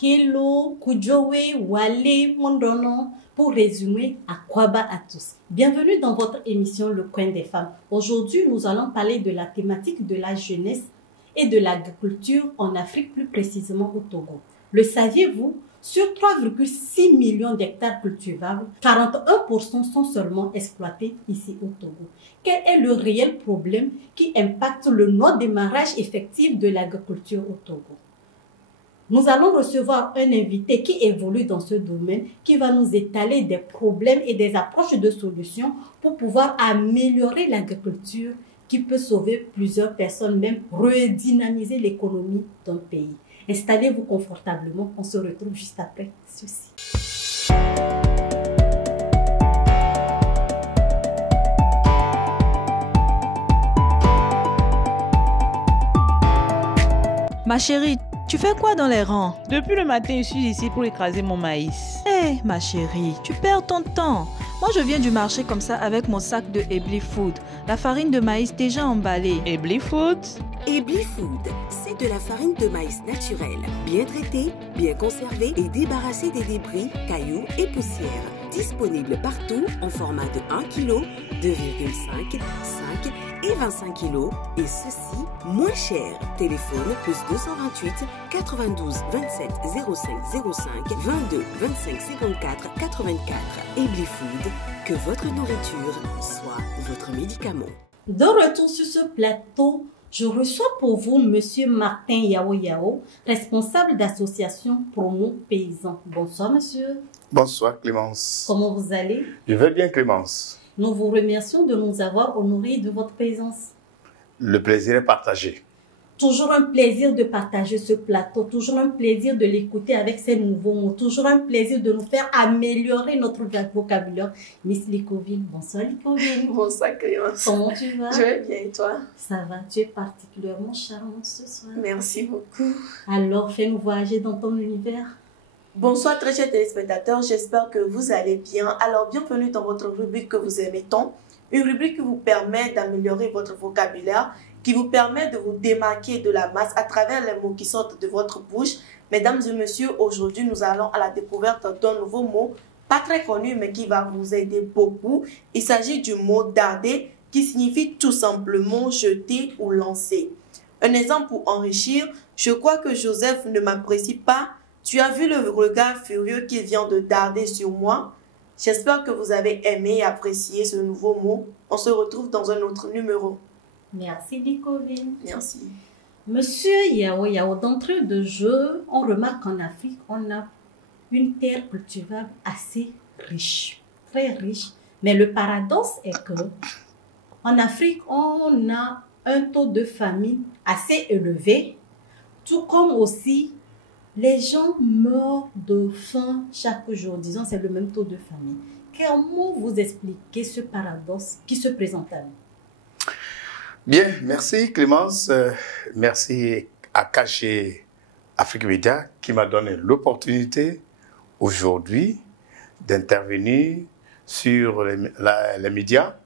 Akelo, Kujowe, Wale, Mondono, pour résumer, Akwaba à tous. Bienvenue dans votre émission Le Coin des Femmes. Aujourd'hui, nous allons parler de la thématique de la jeunesse et de l'agriculture en Afrique, plus précisément au Togo. Le saviez-vous? Sur 3,6 millions d'hectares cultivables, 41% sont seulement exploités ici au Togo. Quel est le réel problème qui impacte le non-démarrage effectif de l'agriculture au Togo? Nous allons recevoir un invité qui évolue dans ce domaine, qui va nous étaler des problèmes et des approches de solutions pour pouvoir améliorer l'agriculture qui peut sauver plusieurs personnes, même redynamiser l'économie d'un pays. Installez-vous confortablement, on se retrouve juste après ceci. Ma chérie, tu fais quoi dans les rangs? Depuis le matin, je suis ici pour écraser mon maïs. Hé, ma chérie, tu perds ton temps. Moi, je viens du marché comme ça avec mon sac de Ebly Food, la farine de maïs déjà emballée. Ebly Food? Ebly Food, c'est de la farine de maïs naturelle, bien traitée, bien conservée et débarrassée des débris, cailloux et poussières. Disponible partout en format de 1 kg, 2,5, 5 et 25 kg, et ceci moins cher. Téléphone plus 228 92 27 05 05 22 25 54 84. Ebly Food, que votre nourriture soit votre médicament. De retour sur ce plateau, je reçois pour vous Monsieur Martin Yao Yao, responsable d'association Promo Paysan. Bonsoir monsieur. Bonsoir Clémence. Comment vous allez? Je vais bien Clémence. Nous vous remercions de nous avoir honorés de votre présence. Le plaisir est partagé. Toujours un plaisir de partager ce plateau, toujours un plaisir de l'écouter avec ces nouveaux mots, toujours un plaisir de nous faire améliorer notre vocabulaire. Miss Likovine, bonsoir Likovine. Bonsoir Clémence. Comment tu vas? Je vais bien et toi? Ça va, tu es particulièrement charmante ce soir. Merci beaucoup. Alors, fais-nous voyager dans ton univers. Bonsoir très chers téléspectateurs, j'espère que vous allez bien. Alors, bienvenue dans votre rubrique que vous aimez tant. Une rubrique qui vous permet d'améliorer votre vocabulaire, qui vous permet de vous démarquer de la masse à travers les mots qui sortent de votre bouche. Mesdames et messieurs, aujourd'hui, nous allons à la découverte d'un nouveau mot, pas très connu, mais qui va vous aider beaucoup. Il s'agit du mot darder, qui signifie tout simplement jeter ou lancer. Un exemple pour enrichir, je crois que Joseph ne m'apprécie pas. Tu as vu le regard furieux qu'il vient de darder sur moi? J'espère que vous avez aimé et apprécié ce nouveau mot. On se retrouve dans un autre numéro. Merci Likovine. Merci. Monsieur Yao Yao, d'entrée de jeu, on remarque qu'en Afrique, on a une terre cultivable assez riche, très riche. Mais le paradoxe est que en Afrique, on a un taux de famine assez élevé, tout comme aussi les gens meurent de faim chaque jour. Disons, c'est le même taux de famine. Comment vous expliquez ce paradoxe qui se présente à nous? Bien, merci Clémence. Merci à KG Afrique Média qui m'a donné l'opportunité aujourd'hui d'intervenir sur les médias.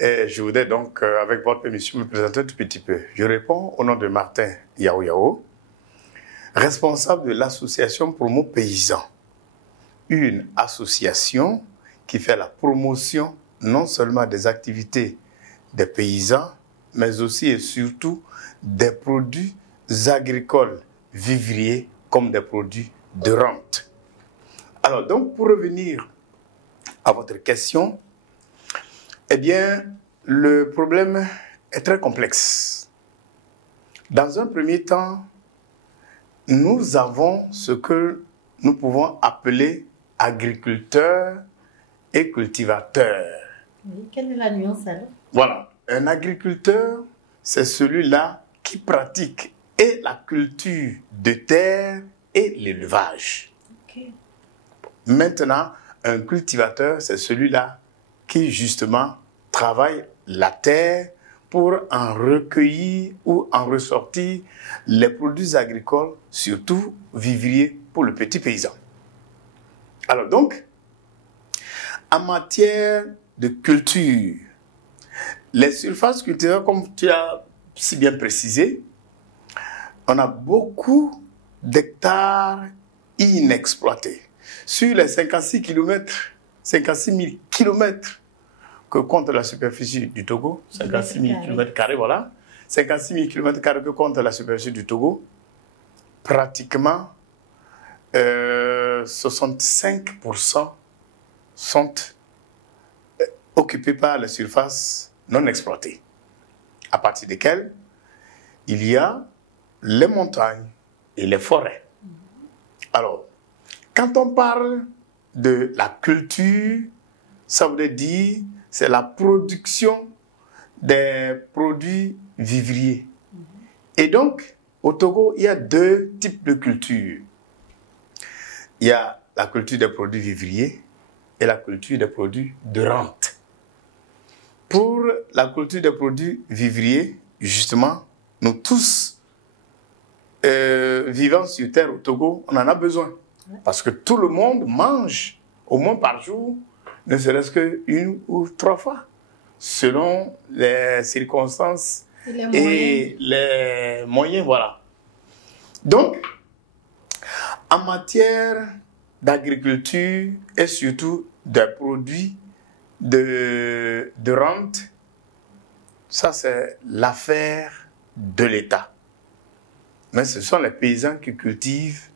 Et je voudrais donc, avec votre permission, me présenter un tout petit peu. Je réponds au nom de Martin Yao Yao, responsable de l'association Promo Paysan, une association qui fait la promotion non seulement des activités des paysans, mais aussi et surtout des produits agricoles vivriers comme des produits de rente. Alors donc, pour revenir à votre question, eh bien, le problème est très complexe. Dans un premier temps, nous avons ce que nous pouvons appeler agriculteurs et cultivateurs. Oui, quelle est la nuance alors? Voilà, un agriculteur, c'est celui-là qui pratique et la culture de terre et l'élevage. Okay. Maintenant, un cultivateur, c'est celui-là qui justement travaille la terre pour en recueillir ou en ressortir les produits agricoles, surtout vivriers pour le petit paysan. Alors donc, en matière de culture, les surfaces cultivables, comme tu as si bien précisé, on a beaucoup d'hectares inexploités. Sur les 56 000 kilomètres que compte la superficie du Togo, 56 000 km², voilà, 56 000 km² que compte la superficie du Togo, pratiquement 65% sont occupés par les surfaces non exploitées, à partir desquelles il y a les montagnes et les forêts. Alors, quand on parle de la culture, ça veut dire c'est la production des produits vivriers. Et donc, au Togo, il y a deux types de cultures. Il y a la culture des produits vivriers et la culture des produits de rente. Pour la culture des produits vivriers, justement, nous tous, vivant sur terre au Togo, on en a besoin. Parce que tout le monde mange au moins par jour, ne serait-ce qu'une ou 3 fois, selon les circonstances et les moyens, voilà. Donc, en matière d'agriculture et surtout des produits de rente, ça c'est l'affaire de l'État. Mais ce sont les paysans qui cultivent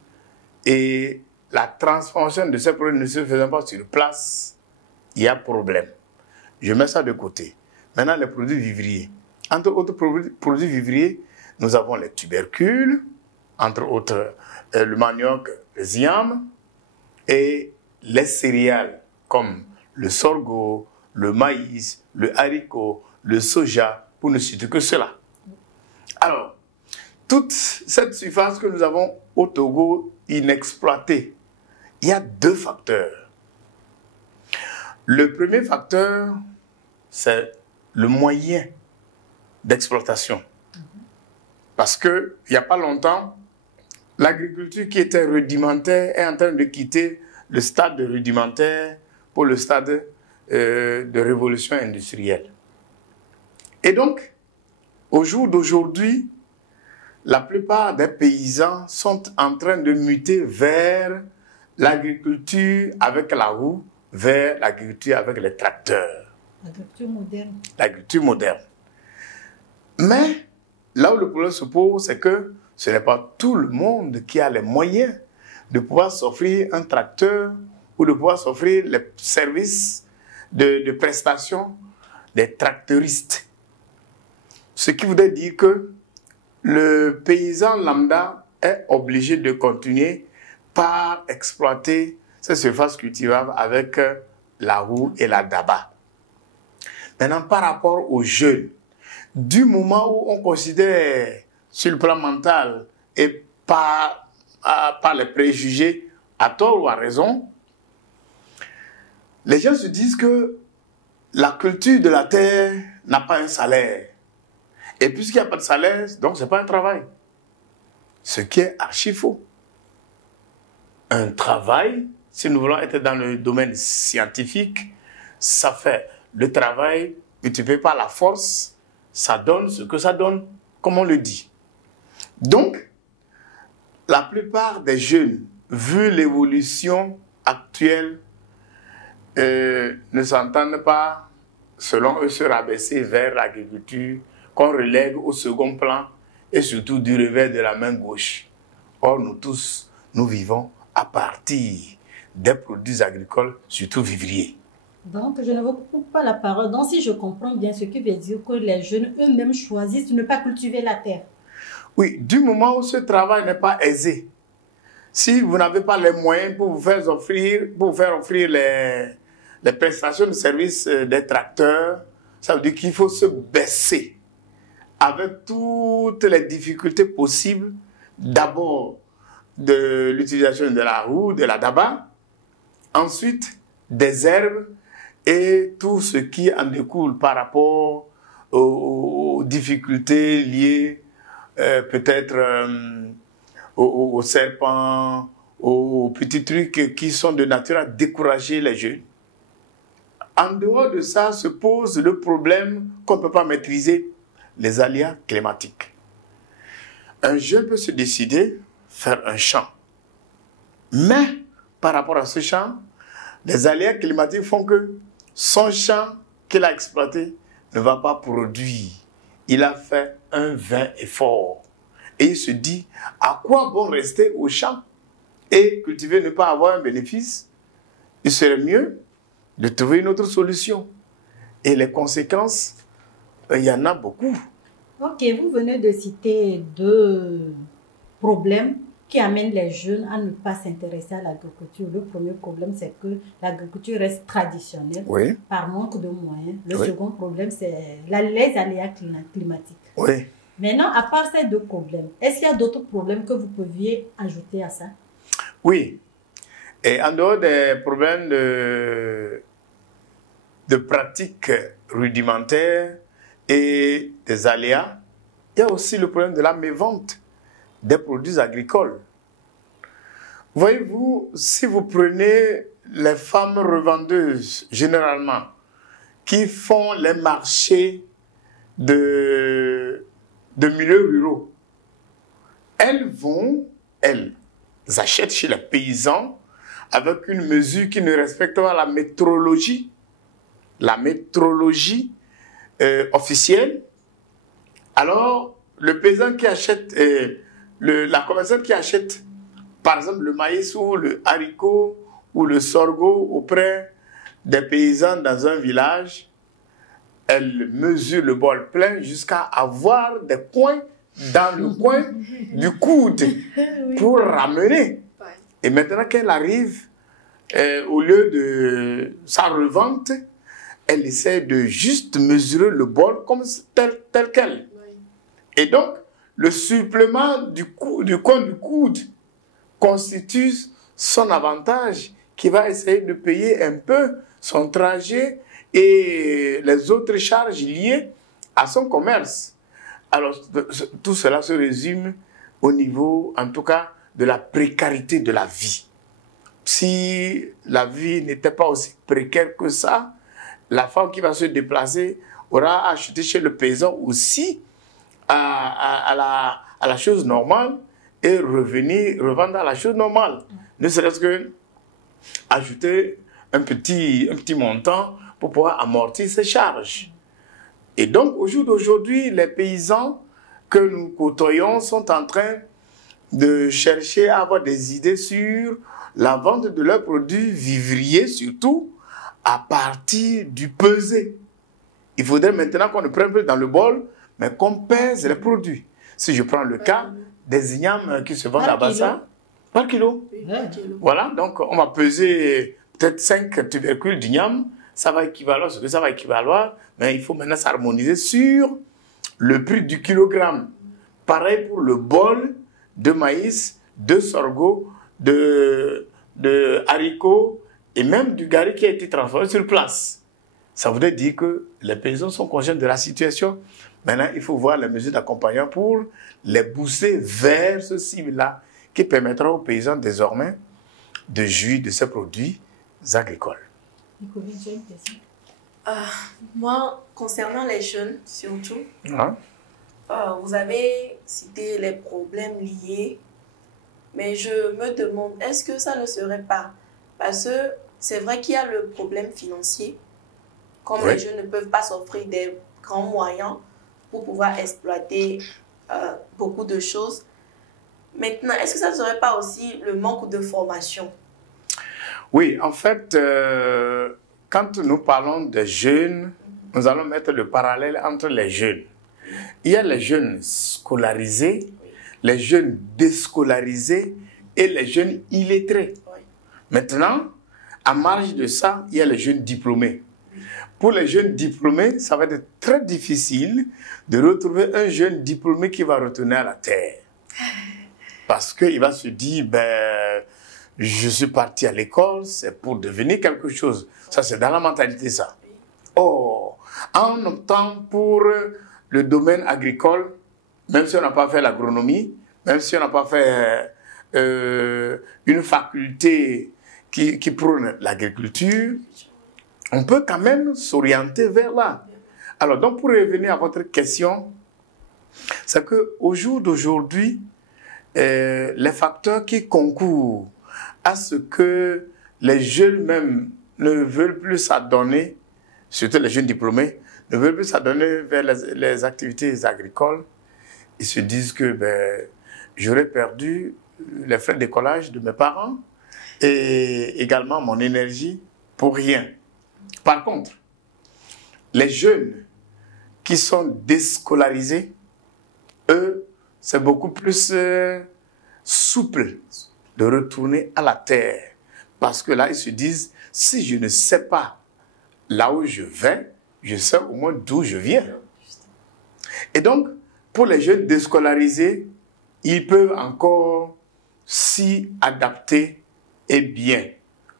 et la transformation de ces produits ne se faisant pas sur place, il y a problème. Je mets ça de côté. Maintenant, les produits vivriers. Entre autres produits vivriers, nous avons les tubercules, entre autres le manioc, les yams, et les céréales comme le sorgho, le maïs, le haricot, le soja, pour ne citer que cela. Alors, toute cette surface que nous avons au Togo inexploitée, il y a deux facteurs. Le premier facteur, c'est le moyen d'exploitation. Parce qu'il n'y a pas longtemps, l'agriculture qui était rudimentaire est en train de quitter le stade rudimentaire pour le stade de révolution industrielle. Et donc, au jour d'aujourd'hui, la plupart des paysans sont en train de muter vers l'agriculture avec la roue, vers l'agriculture avec les tracteurs. L'agriculture moderne. L'agriculture moderne. Mais là où le problème se pose, c'est que ce n'est pas tout le monde qui a les moyens de pouvoir s'offrir un tracteur ou de pouvoir s'offrir les services de prestation des tracteuristes. Ce qui voudrait dire que le paysan lambda est obligé de continuer par exploiter ces surfaces cultivables avec la roue et la daba. Maintenant, par rapport aux jeunes, du moment où on considère sur le plan mental et par les préjugés, à tort ou à raison, les gens se disent que la culture de la terre n'a pas un salaire. Et puisqu'il n'y a pas de salaire, donc ce n'est pas un travail. Ce qui est archi faux. Un travail, si nous voulons être dans le domaine scientifique, ça fait le travail multiplié par la force, ça donne ce que ça donne, comme on le dit. Donc, la plupart des jeunes, vu l'évolution actuelle, ne s'entendent pas, selon eux, se rabaisser vers l'agriculture qu'on relègue au second plan et surtout du revers de la main gauche. Or, nous tous, nous vivons à partir des produits agricoles, surtout vivriers. Donc, je ne vous coupe pas la parole. Donc, si je comprends bien, ce qui veut dire que les jeunes eux-mêmes choisissent de ne pas cultiver la terre. Oui, du moment où ce travail n'est pas aisé, si vous n'avez pas les moyens pour vous faire offrir les prestations de services des tracteurs, ça veut dire qu'il faut se baisser avec toutes les difficultés possibles, d'abord de l'utilisation de la roue, de la daba, ensuite des herbes et tout ce qui en découle par rapport aux difficultés liées peut-être aux serpents, aux petits trucs qui sont de nature à décourager les jeunes. En dehors de ça se pose le problème qu'on ne peut pas maîtriser, les aléas climatiques. Un jeune peut se décider, faire un champ. Mais, par rapport à ce champ, les aléas climatiques font que son champ qu'il a exploité ne va pas produire. Il a fait un vain effort. Et il se dit, à quoi bon rester au champ et cultiver, ne pas avoir un bénéfice? Il serait mieux de trouver une autre solution. Et les conséquences, il y en a beaucoup. Ok, vous venez de citer 2 problèmes qui amènent les jeunes à ne pas s'intéresser à l'agriculture. Le premier problème, c'est que l'agriculture reste traditionnelle par manque de moyens. Le second problème, c'est les aléas climatiques. Oui. Maintenant, à part ces 2 problèmes, est-ce qu'il y a d'autres problèmes que vous pouviez ajouter à ça? Oui. Et en dehors des problèmes de pratiques rudimentaires et des aléas, il y a aussi le problème de la mévente des produits agricoles. Voyez-vous, si vous prenez les femmes revendeuses, généralement, qui font les marchés de milieux ruraux, elles achètent chez les paysans avec une mesure qui ne respecte pas la métrologie officielle. Alors, le paysan qui achète, la commerçante qui achète, par exemple, le maïs ou le haricot ou le sorgho auprès des paysans dans un village, elle mesure le bol plein jusqu'à avoir des coins dans le coin du coude pour ramener. Et maintenant qu'elle arrive, au lieu de sa revente, elle essaie de juste mesurer le bol comme tel quel. Et donc, le supplément du coin du coude constitue son avantage, qui va essayer de payer un peu son trajet et les autres charges liées à son commerce. Alors, tout cela se résume au niveau, en tout cas, de la précarité de la vie. Si la vie n'était pas aussi précaire que ça, la femme qui va se déplacer aura acheté chez le paysan aussi à la chose normale et revendre à la chose normale. Ne serait-ce que ajouter un petit montant pour pouvoir amortir ses charges. Et donc, au jour d'aujourd'hui, les paysans que nous côtoyons sont en train de chercher à avoir des idées sur la vente de leurs produits vivriers, surtout à partir du pesé. Il faudrait maintenant qu'on ne prenne plus dans le bol, mais qu'on pèse les produits. Si je prends le cas des ignames qui se vendent à Bassa, par kilo. Voilà, donc on va peser peut-être 5 tubercules d'igname, ça va équivaloir ce que ça va équivaloir, mais il faut maintenant s'harmoniser sur le prix du kilogramme. Pareil pour le bol de maïs, de sorgho, de haricots et même du gari qui a été transformé sur place. Ça voudrait dire que les paysans sont conscients de la situation. Maintenant, il faut voir les mesures d'accompagnement pour les booster vers ce cible-là qui permettra aux paysans désormais de jouir de ces produits agricoles. Nicolas, j'ai une question. Moi, concernant les jeunes, surtout, vous avez cité les problèmes liés, mais je me demande, est-ce que ça ne serait pas, parce que c'est vrai qu'il y a le problème financier, comme les jeunes ne peuvent pas s'offrir des grands moyens pour pouvoir exploiter beaucoup de choses. Maintenant, est-ce que ça ne serait pas aussi le manque de formation? Oui, en fait, quand nous parlons de jeunes, nous allons mettre le parallèle entre les jeunes. Il y a les jeunes scolarisés, les jeunes déscolarisés et les jeunes illettrés. Maintenant, à marge de ça, il y a les jeunes diplômés. Pour les jeunes diplômés, ça va être très difficile de retrouver un jeune diplômé qui va retourner à la terre. Parce qu'il va se dire, ben, je suis parti à l'école, c'est pour devenir quelque chose. Ça, c'est dans la mentalité, ça. Or, en optant pour le domaine agricole, même si on n'a pas fait l'agronomie, même si on n'a pas fait une faculté qui prône l'agriculture, on peut quand même s'orienter vers là. Alors, donc, pour revenir à votre question, c'est qu'au jour d'aujourd'hui, les facteurs qui concourent à ce que les jeunes même ne veulent plus s'adonner, surtout les jeunes diplômés, ne veulent plus s'adonner vers les activités agricoles. Ils se disent que j'aurais perdu les frais de collage de mes parents et également mon énergie pour rien. Par contre, les jeunes qui sont déscolarisés, eux, c'est beaucoup plus souple de retourner à la terre. Parce que là, ils se disent, si je ne sais pas là où je vais, je sais au moins d'où je viens. Et donc, pour les jeunes déscolarisés, ils peuvent encore s'y adapter et bien,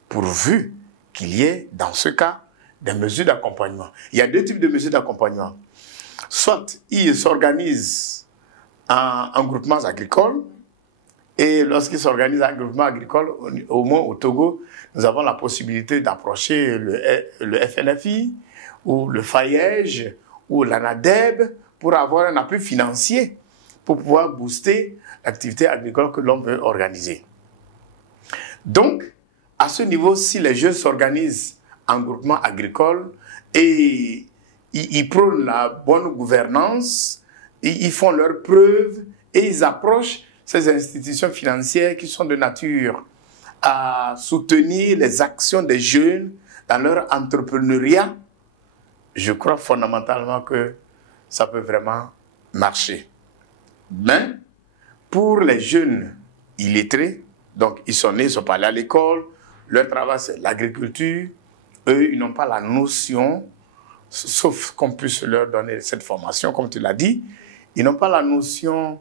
pourvu qu'il y ait, dans ce cas, des mesures d'accompagnement. Il y a deux types de mesures d'accompagnement. Soit ils s'organisent en groupements agricoles, et lorsqu'ils s'organisent en groupement agricole, au moins au Togo, nous avons la possibilité d'approcher le FNFI ou le FAIEJ ou l'ANADEB pour avoir un appui financier pour pouvoir booster l'activité agricole que l'on veut organiser. Donc, à ce niveau, si les jeunes s'organisent en groupement agricole et ils prônent la bonne gouvernance, ils font leurs preuves et ils approchent ces institutions financières qui sont de nature à soutenir les actions des jeunes dans leur entrepreneuriat, je crois fondamentalement que ça peut vraiment marcher. Mais pour les jeunes illettrés, donc ils sont nés, ils sont pas allés à l'école, leur travail c'est l'agriculture, eux ils n'ont pas la notion, sauf qu'on puisse leur donner cette formation, comme tu l'as dit, ils n'ont pas la notion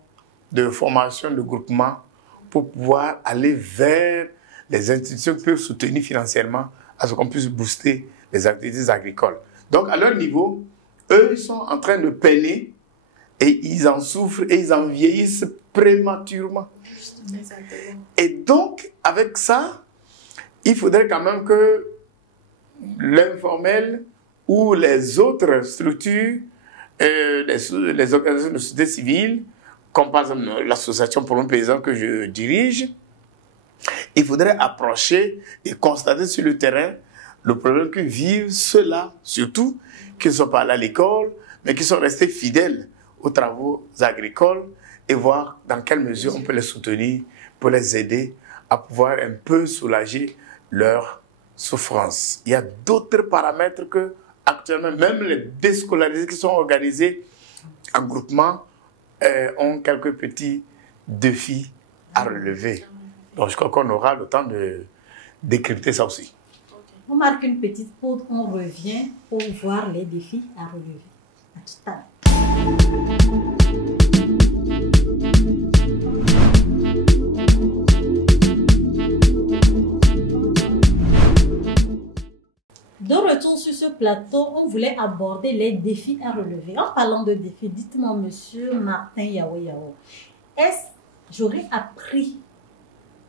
de formation, de groupement, pour pouvoir aller vers les institutions qui peuvent soutenir financièrement à ce qu'on puisse booster les activités agricoles. Donc, à leur niveau, eux, ils sont en train de peiner et ils en souffrent et ils en vieillissent prématurément. Et donc, avec ça, il faudrait quand même que l'informel ou les autres structures, les organisations de société civile, comme par exemple l'association pour un paysan que je dirige, il faudrait approcher et constater sur le terrain le problème que vivent ceux-là, surtout qui ne sont pas allés à l'école, mais qui sont restés fidèles aux travaux agricoles et voir dans quelle mesure on peut les soutenir pour les aider à pouvoir un peu soulager leur souffrance. Il y a d'autres paramètres que actuellement, même les déscolarisés qui sont organisés en groupement, ont quelques petits défis à relever. Donc, je crois qu'on aura le temps de décrypter ça aussi. On marque une petite pause, on revient pour voir les défis à relever. À tout à l'heure. De retour sur ce plateau, on voulait aborder les défis à relever. En parlant de défis, dites-moi, monsieur Martin Yao, j'aurais appris,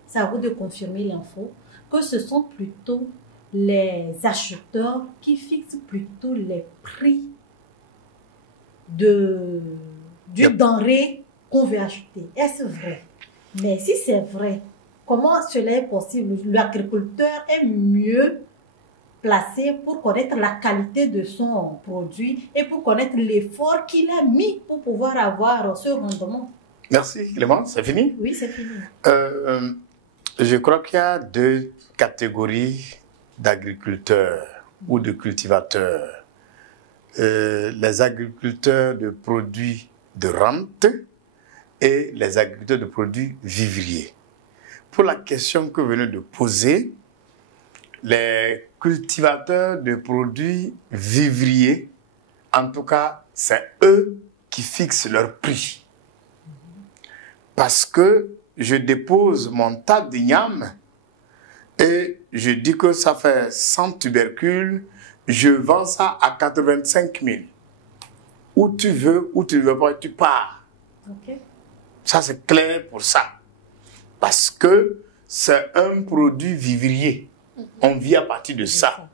c'est à vous de confirmer l'info, que ce sont plutôt les acheteurs qui fixent plutôt les prix du denrée qu'on veut acheter. Est-ce vrai? Mais si c'est vrai, comment cela est possible? L'agriculteur est mieux placé pour connaître la qualité de son produit et pour connaître l'effort qu'il a mis pour pouvoir avoir ce rendement. Merci Clément, c'est fini? Oui, c'est fini. Je crois qu'il y a deux catégories d'agriculteurs ou de cultivateurs. Les agriculteurs de produits de rente et les agriculteurs de produits vivriers. Pour la question que vous venez de poser, les cultivateurs de produits vivriers, en tout cas, c'est eux qui fixent leur prix. Parce que je dépose mon tas d'igname et je dis que ça fait 100 tubercules, je vends ça à 85 000. Où tu veux, où tu ne veux pas, tu pars. Okay. Ça, c'est clair pour ça. Parce que c'est un produit vivrier. On vit à partir de ça.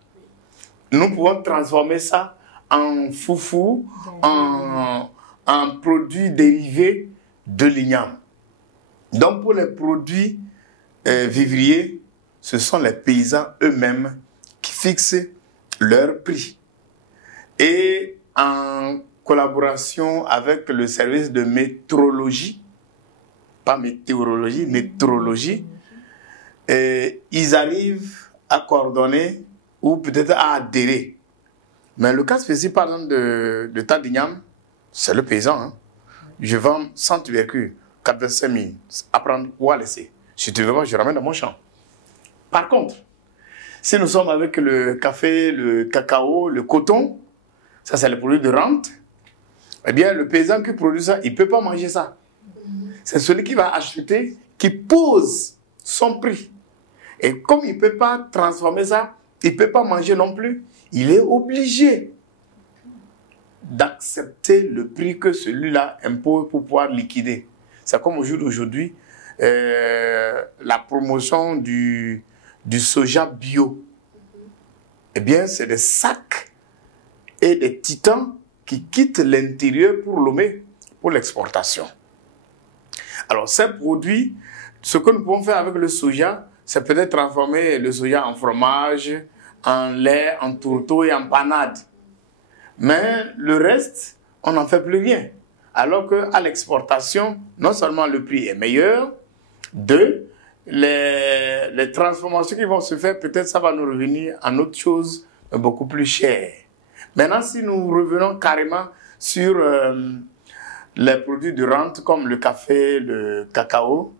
Nous pouvons transformer ça en foufou, en produit dérivé de l'igname. Donc, pour les produits vivriers, ce sont les paysans eux-mêmes qui fixent leur prix. Et en collaboration avec le service de métrologie, pas météorologie, métrologie, ils arrivent à coordonner ou peut-être à adhérer. Mais le cas spécifique, par exemple, de Tadignam, c'est le paysan. Hein. Je vends sans tubercule, 85 000, à prendre ou à laisser. Si tu veux pas, je ramène dans mon champ. Par contre, si nous sommes avec le café, le cacao, le coton, ça c'est le produit de rente, eh bien le paysan qui produit ça, il ne peut pas manger ça. C'est celui qui va acheter, qui pose son prix. Et comme il ne peut pas transformer ça, il ne peut pas manger non plus, il est obligé d'accepter le prix que celui-là impose pour pouvoir liquider. C'est comme au jour d'aujourd'hui, la promotion du soja bio. Eh bien, c'est des sacs et des titans qui quittent l'intérieur pour Lomé, pour l'exportation. Alors, ces produits, ce que nous pouvons faire avec le soja, c'est peut-être transformer le soja en fromage, en lait, en tourteau et en panade. Mais le reste, on n'en fait plus rien. Alors qu'à l'exportation, non seulement le prix est meilleur, deux, les transformations qui vont se faire, peut-être ça va nous revenir en autre chose beaucoup plus cher. Maintenant, si nous revenons carrément sur les produits de rente comme le café, le cacao,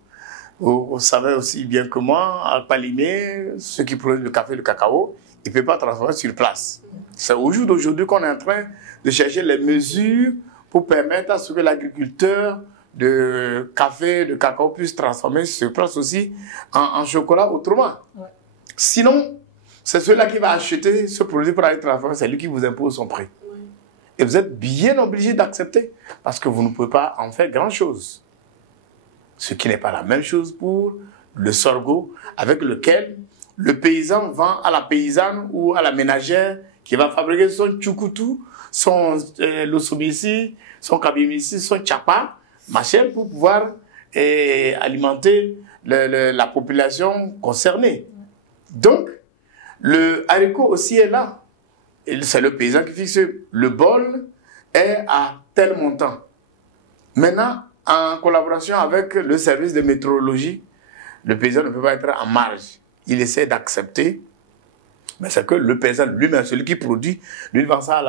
vous savez aussi bien que moi, à Palimé, ceux qui produisent le café et le cacao, ils ne peuvent pas transformer sur place. C'est au jour d'aujourd'hui qu'on est en train de chercher les mesures pour permettre à ce que l'agriculteur de café, de cacao puisse transformer sur place aussi en chocolat autrement. Ouais. Sinon, c'est celui-là qui va acheter ce produit pour aller transformer, c'est lui qui vous impose son prix. Ouais. Et vous êtes bien obligé d'accepter parce que vous ne pouvez pas en faire grand-chose. Ce qui n'est pas la même chose pour le sorgho avec lequel le paysan vend à la paysanne ou à la ménagère qui va fabriquer son tchoukoutou, son losomisi, son kabimisi, son tchapa, machin, pour pouvoir alimenter la population concernée. Donc, le haricot aussi est là. C'est le paysan qui fixe le bol est à tel montant. Maintenant, en collaboration avec le service de météorologie, le paysan ne peut pas être en marge. Il essaie d'accepter, mais c'est que le paysan lui-même, celui qui produit, lui vend ça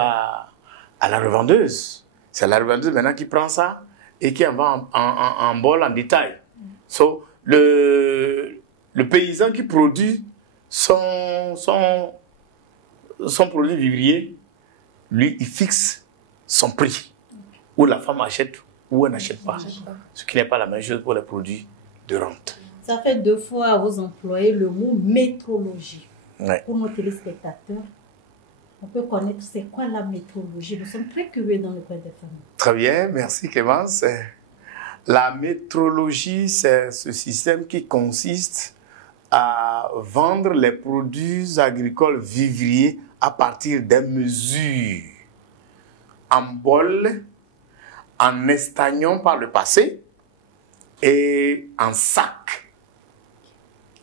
à la revendeuse. C'est la revendeuse maintenant qui prend ça et qui en vend en bol en détail. So, le paysan qui produit son produit vivrier, lui, il fixe son prix. Ou la femme achète ou elle n'achète pas. Ce qui n'est pas la même chose pour les produits de rente. Ça fait 2 fois vous employez le mot métrologie. Ouais. Pour nos téléspectateurs, on peut connaître c'est quoi la métrologie. Nous sommes très curieux dans le coin des femmes. Très bien, merci Clémence. La métrologie, c'est ce système qui consiste à vendre les produits agricoles vivriers à partir des mesures en bol, en estagnon par le passé et en sac.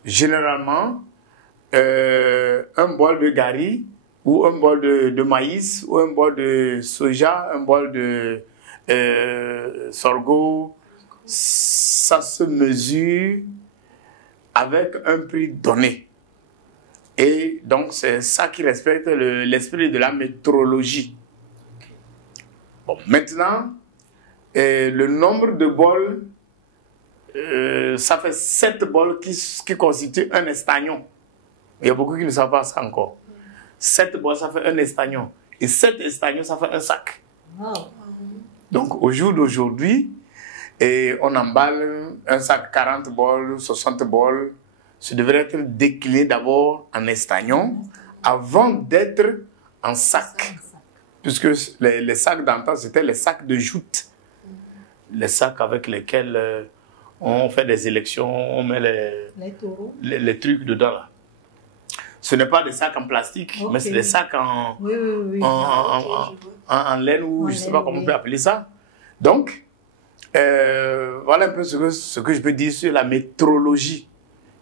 Généralement, un bol de gari ou un bol de maïs ou un bol de soja, un bol de sorgho, ça se mesure avec un prix donné. Et donc, c'est ça qui respecte l'esprit de la métrologie. Bon, maintenant, le nombre de bols, ça fait 7 bols qui constituent un estagnon. Il y a beaucoup qui ne savent pas ça encore. 7 bols, ça fait un estagnon. Et 7 estagnons, ça fait un sac. Wow. Donc, au jour d'aujourd'hui, on emballe un sac 40 bols, 60 bols. Ça devrait être décliné d'abord en estagnon avant d'être en sac. Puisque les sacs d'antan, c'était les sacs de joute. Les sacs avec lesquels on fait des élections, on met les trucs dedans. Là. Ce n'est pas des sacs en plastique, okay, mais c'est des sacs en laine ou je ne sais pas comment on peut appeler ça. Donc, Voilà un peu ce que je peux dire sur la météorologie,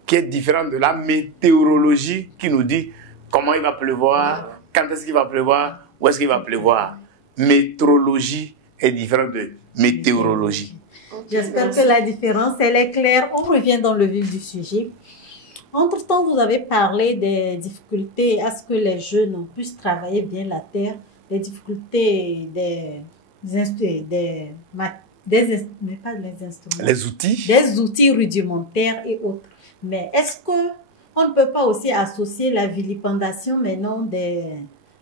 qui est différente de la météorologie qui nous dit comment il va pleuvoir, quand est-ce qu'il va pleuvoir, où est-ce qu'il va pleuvoir. Météorologie est différente de météorologie. J'espère que la différence, elle est claire. On revient dans le vif du sujet. Entre-temps, vous avez parlé des difficultés à ce que les jeunes puissent travailler bien la terre, des difficultés mais pas les instruments. Les outils. Des outils rudimentaires et autres. Mais est-ce qu'on ne peut pas aussi associer la vilipendation maintenant des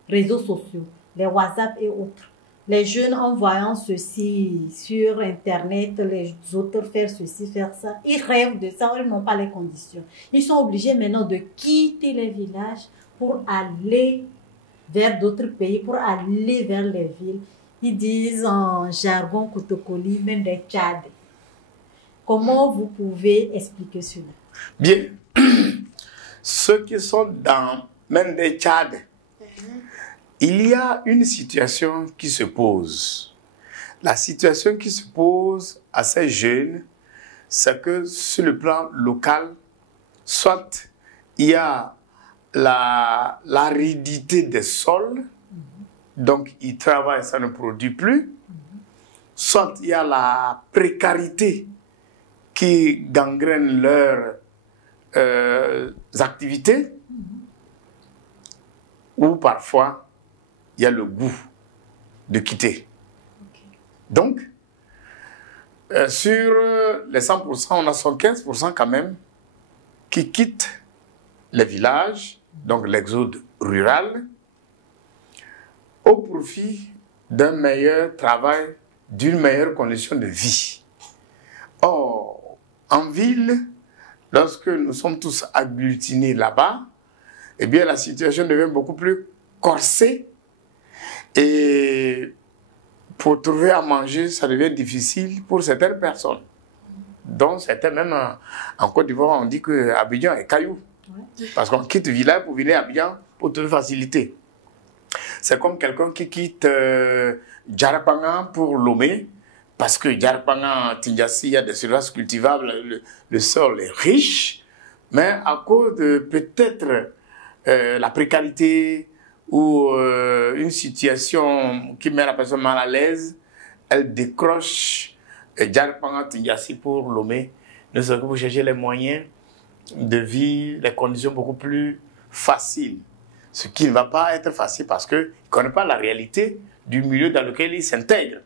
réseaux sociaux, les WhatsApp et autres? Les jeunes, en voyant ceci sur Internet, les autres faire ceci, faire ça, ils rêvent de ça, ils n'ont pas les conditions. Ils sont obligés maintenant de quitter les villages pour aller vers d'autres pays, pour aller vers les villes. Ils disent en jargon Kotokoli, même des Tchad. Comment vous pouvez expliquer cela? Bien. Ceux qui sont dans même des Tchad, il y a une situation qui se pose. La situation qui se pose à ces jeunes, c'est que sur le plan local, soit il y a l'aridité des sols, donc ils travaillent, ça ne produit plus, soit il y a la précarité qui gangrène leurs activités, ou parfois il y a le goût de quitter. Donc, sur les 100%, on a 115% quand même qui quittent les villages, donc l'exode rural, au profit d'un meilleur travail, d'une meilleure condition de vie. Or, en ville, lorsque nous sommes tous agglutinés là-bas, eh bien la situation devient beaucoup plus corsée. Et pour trouver à manger, ça devient difficile pour certaines personnes. Donc, certains même en Côte d'Ivoire, on dit que Abidjan est caillou. Parce qu'on quitte le village pour venir à Abidjan pour trouver facilité. C'est comme quelqu'un qui quitte Djarapanga pour Lomé, parce que Djarapanga, Tindiassi, il y a des surfaces cultivables, le sol est riche, mais à cause de peut-être la précarité, ou une situation qui met la personne mal à l'aise, elle décroche Djarapanga, Tindiassi pour Lomé, ne serait-ce que pour chercher les moyens de vie, les conditions beaucoup plus faciles. Ce qui ne va pas être facile parce qu'il ne connaît pas la réalité du milieu dans lequel il s'intègre.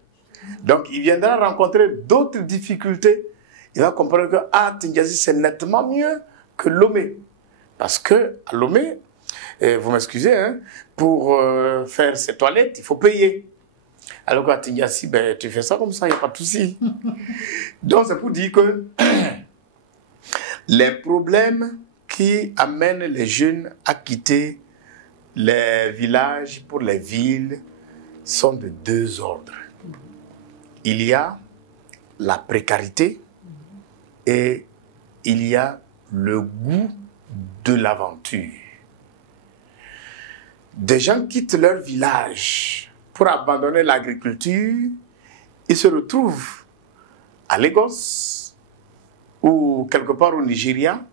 Donc il viendra rencontrer d'autres difficultés. Il va comprendre que Tindiassi c'est nettement mieux que Lomé. Parce que à Lomé, vous m'excusez, hein, pour faire ses toilettes, il faut payer. Alors qu'à Tindiassi, ben, tu fais ça comme ça, il n'y a pas de souci. Donc c'est pour dire que les problèmes qui amènent les jeunes à quitter les villages pour les villes sont de deux ordres. Il y a la précarité et il y a le goût de l'aventure. Des gens quittent leur village pour abandonner l'agriculture, ils se retrouvent à Lagos ou quelque part au Nigeria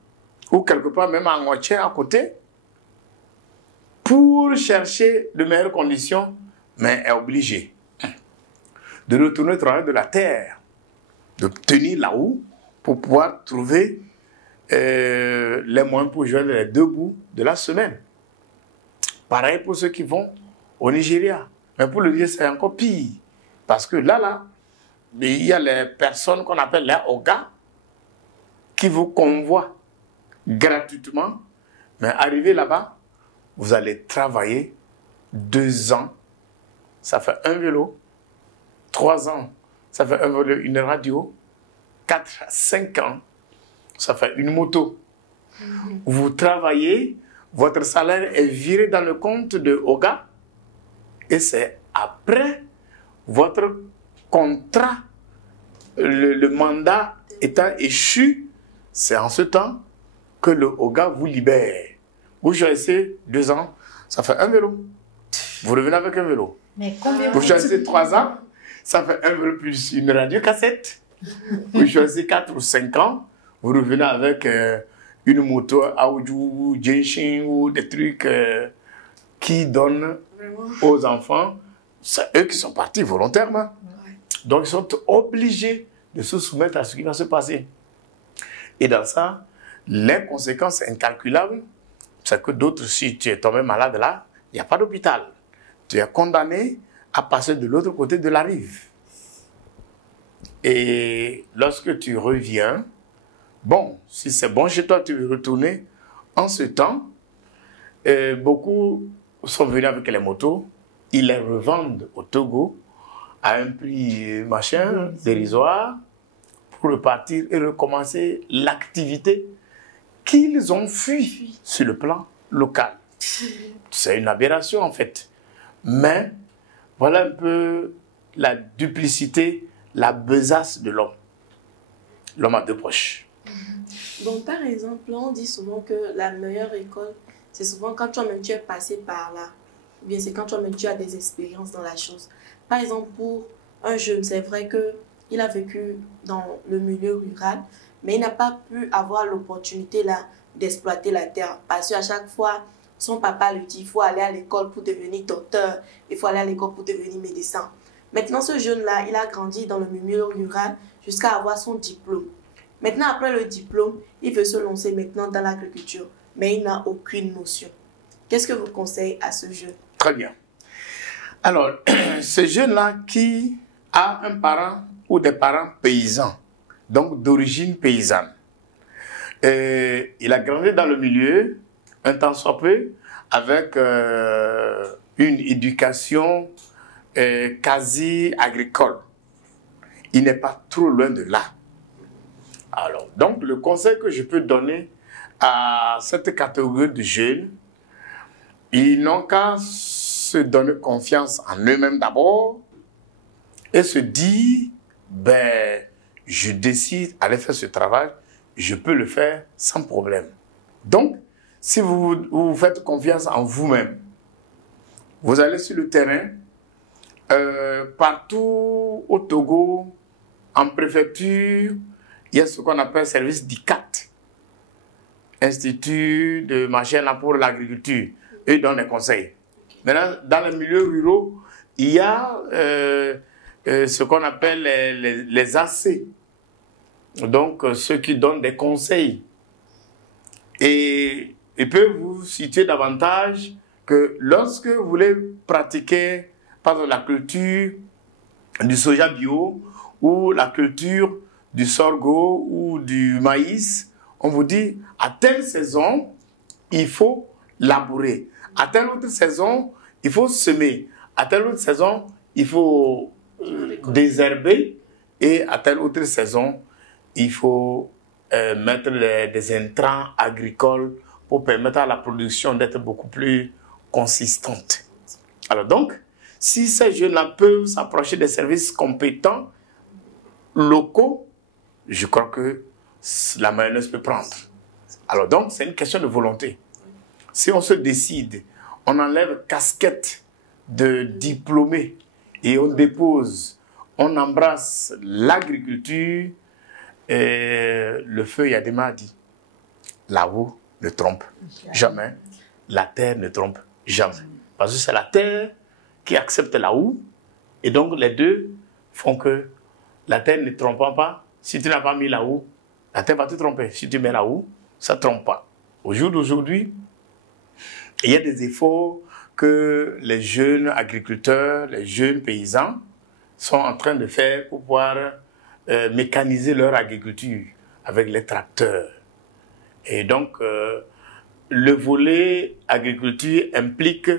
ou quelque part même à Angoché à côté pour chercher de meilleures conditions, mais est obligé de retourner travailler de la terre, de tenir là-haut pour pouvoir trouver les moyens pour joindre les deux bouts de la semaine. Pareil pour ceux qui vont au Nigeria. Mais pour le Nigeria, c'est encore pire. Parce que là, il y a les personnes qu'on appelle les Oga qui vous convoient gratuitement. Mais arrivé là-bas, vous allez travailler 2 ans. Ça fait un vélo. 3 ans, ça fait un vélo, une radio. 4 à 5 ans, ça fait une moto. Vous travaillez, votre salaire est viré dans le compte de Oga et c'est après votre contrat, le mandat étant échu, c'est en ce temps que le Oga vous libère. Vous choisissez 2 ans, ça fait un vélo. Vous revenez avec un vélo. Mais combien vous choisissez 3 ans, ça fait un peu plus une radio-cassette. Vous choisissez 4 ou 5 ans, vous revenez avec une moto audio, Genshin ou des trucs qui donnent aux enfants, c'est eux qui sont partis volontairement. Donc ils sont obligés de se soumettre à ce qui va se passer. Et dans ça, les conséquences incalculables, c'est que d'autres, si tu es tombé malade là, il n'y a pas d'hôpital. Tu es condamné à passer de l'autre côté de la rive. Et lorsque tu reviens, bon, si c'est bon chez toi, tu veux retourner. En ce temps, beaucoup sont venus avec les motos, ils les revendent au Togo à un prix machin, dérisoire, pour repartir et recommencer l'activité qu'ils ont fui sur le plan local. C'est une aberration en fait. Mais voilà un peu la duplicité, la besace de l'homme. L'homme a 2 poches. Donc par exemple, on dit souvent que la meilleure école, c'est souvent quand toi-même tu es passé par là. Ou bien c'est quand toi-même tu as des expériences dans la chose. Par exemple, pour un jeune, c'est vrai qu'il a vécu dans le milieu rural, mais il n'a pas pu avoir l'opportunité là d'exploiter la terre. Parce qu'à chaque fois, son papa lui dit, il faut aller à l'école pour devenir docteur, il faut aller à l'école pour devenir médecin. Maintenant, ce jeune-là, il a grandi dans le milieu rural jusqu'à avoir son diplôme. Maintenant, après le diplôme, il veut se lancer maintenant dans l'agriculture, mais il n'a aucune notion. Qu'est-ce que vous conseillez à ce jeune? Très bien. Alors, ce jeune-là qui a un parent ou des parents paysans, donc d'origine paysanne, il a grandi dans le milieu, un temps soit peu, avec une éducation quasi agricole. Il n'est pas trop loin de là. Alors, donc, le conseil que je peux donner à cette catégorie de jeunes, ils n'ont qu'à se donner confiance en eux-mêmes d'abord et se dire, ben, je décide d'aller faire ce travail, je peux le faire sans problème. Donc, si vous faites confiance en vous-même, vous allez sur le terrain, partout au Togo, en préfecture, il y a ce qu'on appelle service d'ICAT, Institut de machin pour l'agriculture. Eux donnent des conseils. Maintenant, dans les milieux ruraux, il y a ce qu'on appelle les AC. Donc, ceux qui donnent des conseils. Et ils peuvent vous situer davantage que lorsque vous voulez pratiquer, par exemple, la culture du soja bio ou la culture du sorgho ou du maïs, on vous dit, à telle saison, il faut labourer. À telle autre saison, il faut semer. À telle autre saison, il faut désherber. Et à telle autre saison, il faut mettre des intrants agricoles pour permettre à la production d'être beaucoup plus consistante. Alors donc, si ces jeunes-là peuvent s'approcher des services compétents locaux, je crois que la mayonnaise peut prendre. Alors donc, c'est une question de volonté. Si on se décide, on enlève casquette de diplômé et on dépose, on embrasse l'agriculture, le feu Yadema a dit, la roue ne trompe jamais, la terre ne trompe jamais. Parce que c'est la terre qui accepte la houe, et donc les deux font que la terre ne trompant pas, si tu n'as pas mis la houe, la terre va te tromper. Si tu mets la houe, ça ne trompe pas. Au jour d'aujourd'hui, il y a des efforts que les jeunes agriculteurs, les jeunes paysans sont en train de faire pour pouvoir mécaniser leur agriculture avec les tracteurs. Et donc, le volet agriculture implique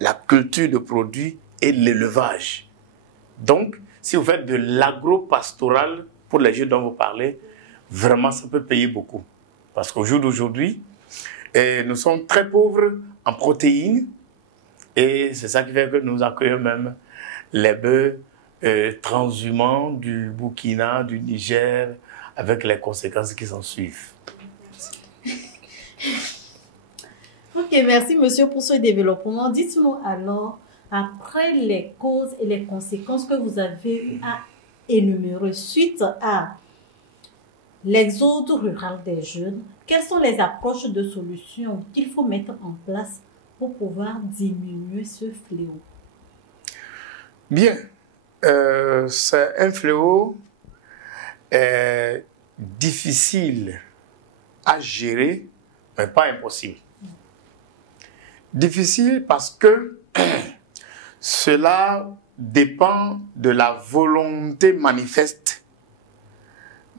la culture de produits et l'élevage. Donc, si vous faites de l'agro-pastoral pour les jeunes dont vous parlez, vraiment, ça peut payer beaucoup. Parce qu'au jour d'aujourd'hui, nous sommes très pauvres en protéines et c'est ça qui fait que nous accueillons même les bœufs transhumants du Burkina, du Niger, avec les conséquences qui s'en suivent. Ok, merci monsieur pour ce développement. Dites-nous alors, Après les causes et les conséquences que vous avez eu à énumérer suite à l'exode rural des jeunes, quelles sont les approches de solutions qu'il faut mettre en place pour pouvoir diminuer ce fléau? Bien, c'est un fléau difficile à gérer, mais pas impossible. Difficile parce que cela dépend de la volonté manifeste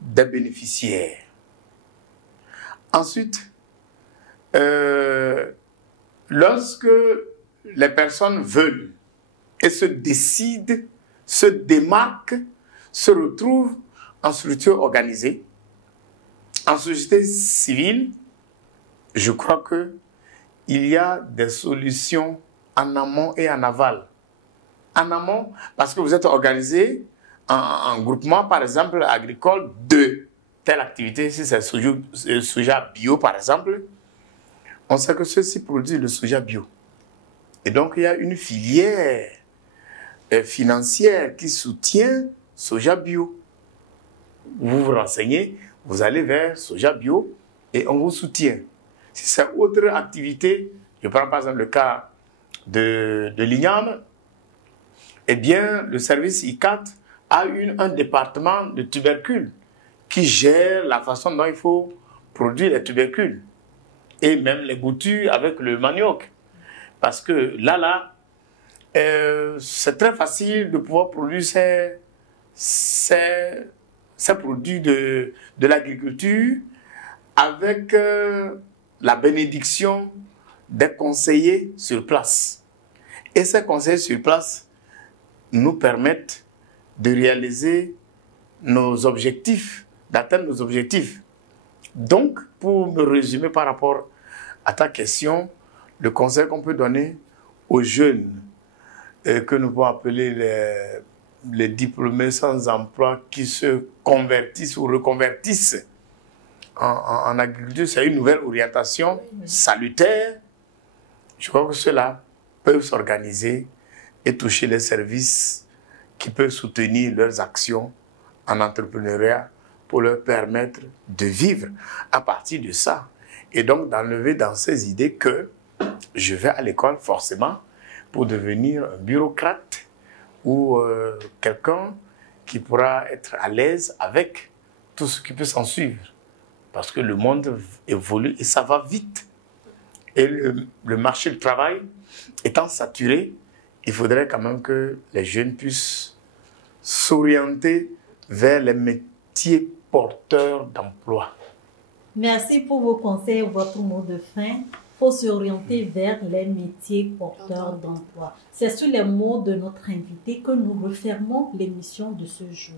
des bénéficiaires. Ensuite, lorsque les personnes veulent et se décident, se démarquent, se retrouvent en structure organisée, en société civile, je crois qu'il y a des solutions en amont et en aval. En amont, parce que vous êtes organisé en groupement, par exemple, agricole de telle activité, si c'est soja bio, par exemple, on sait que ceci produit le soja bio. Et donc, il y a une filière financière qui soutient soja bio. Vous vous renseignez, vous allez vers soja bio et on vous soutient. Si c'est autre activité, je prends par exemple le cas de l'Igname, eh bien, le service ICAT a un département de tubercules qui gère la façon dont il faut produire les tubercules et même les boutures avec le manioc. Parce que là, c'est très facile de pouvoir produire ces produits de l'agriculture avec la bénédiction des conseillers sur place. Et ces conseillers sur place nous permettent de réaliser nos objectifs, d'atteindre nos objectifs. Donc, pour me résumer par rapport à ta question, le conseil qu'on peut donner aux jeunes, que nous pouvons appeler les diplômés sans emploi qui se convertissent ou reconvertissent en agriculture, c'est une nouvelle orientation salutaire. Je crois que ceux-là peuvent s'organiser et toucher les services qui peuvent soutenir leurs actions en entrepreneuriat pour leur permettre de vivre à partir de ça. Et donc d'enlever dans ces idées que je vais à l'école forcément pour devenir un bureaucrate ou quelqu'un qui pourra être à l'aise avec tout ce qui peut s'en suivre. Parce que le monde évolue et ça va vite. Et le marché du travail étant saturé, il faudrait quand même que les jeunes puissent s'orienter vers les métiers porteurs d'emploi. Merci pour vos conseils et votre mot de fin. Il faut s'orienter vers les métiers porteurs d'emploi. C'est sur les mots de notre invité que nous refermons l'émission de ce jour.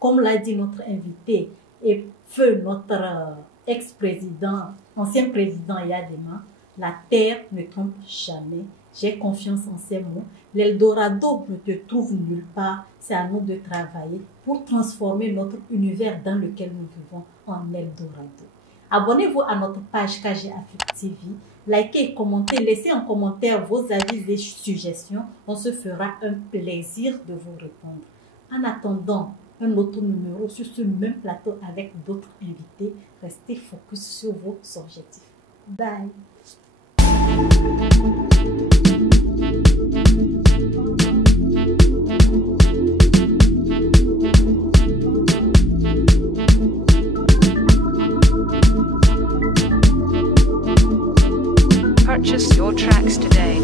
Comme l'a dit notre invité et feu notre ex-président, ancien président Yadema, la terre ne trompe jamais. J'ai confiance en ces mots. L'Eldorado ne te trouve nulle part. C'est à nous de travailler pour transformer notre univers dans lequel nous vivons en Eldorado. Abonnez-vous à notre page KG Afrique TV. Likez et commentez. Laissez en commentaire vos avis et suggestions. On se fera un plaisir de vous répondre. En attendant un autre numéro sur ce même plateau avec d'autres invités, restez focus sur vos objectifs. Bye. Purchase your tracks today.